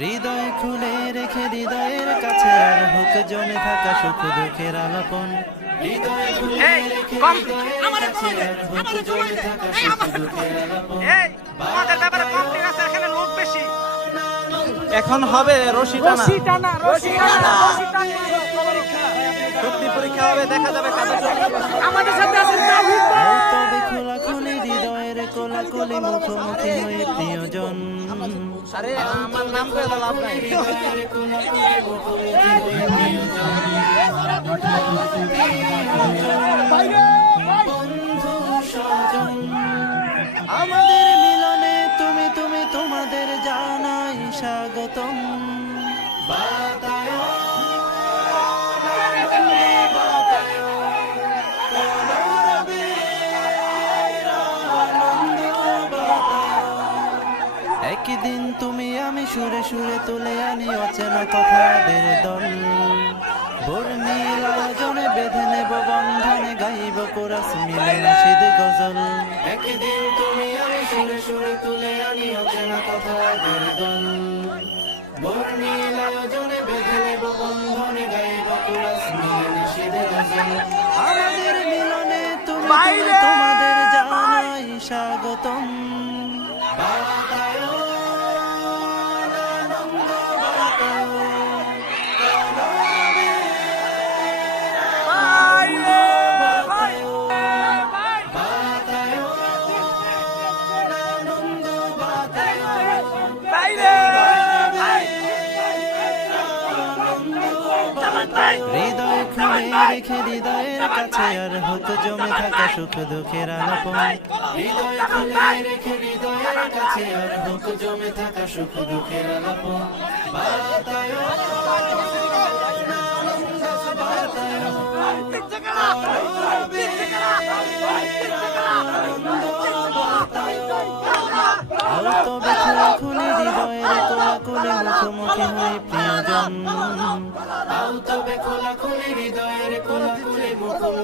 হৃদয় খুলে রেখে হৃদয়ের কাছে আর হোক জমে থাকা সুখ দুঃখের আলাপন। হৃদয় খুলে রেখে হৃদয়ের কাছে আর হোক জমে থাকা সুখ দুঃখের আলাপন। তোমাদের ব্যাপারে কমপ্লেইন আছে, এখানে লোক বেশি। এখন হবে রশি টানা, পরীক্ষা শক্তি পরীক্ষা হবে, দেখা যাবে কাদের আমাদের সাথে আছেন তাহিদ ভাই। তবে খোলাখুলি হৃদয়ের কোলাকুলি মুখোমুখি হয়ে প্রিয়জন। আরে আমার নাম করে লাভ নাই। হৃদয়ের কোলাকুলি মুখোমুখি হয়ে প্রিয়জন। বন্ধু স্বজন আমাদের মিলনে তুমি তুমি তোমাদের জানাই স্বাগতম। বাতায়ন একদিন তুমি আমি সুরে সুরে তুলে আনি অচেনা কথাদের দল। ভোর নীল আয়োজনে বেঁধে নেব বন্ধনে গাইব কোরাস মিলে নাশিদ গজল। একদিন তুমি আমি সুরে সুরে তুলে আনি অচেনা কথাদের দল। ভোর নীল আয়োজনে বেঁধে নেব বন্ধনে গাইব কোরাস মিলে নাশিদ গজল। আমাদের মিলনে তুমি তুমি তোমাদের জানাই স্বাগতম। হৃদয় খুলে রেখে হৃদয়ের কাছে আর হোক জমে থাকা সুখ দুঃখের আলাপন। হৃদয় খুলে রেখে হৃদয়ের কাছে আর হোক জমে থাকা সুখ দুঃখের আলাপন। তবে খোলাখুলি হৃদয়ের কোলাকুলি মুখোমুখি হই প্রিয়জন। তবে খোলাখুলি হৃদয়ের কোলাকুলি মুখোমুখি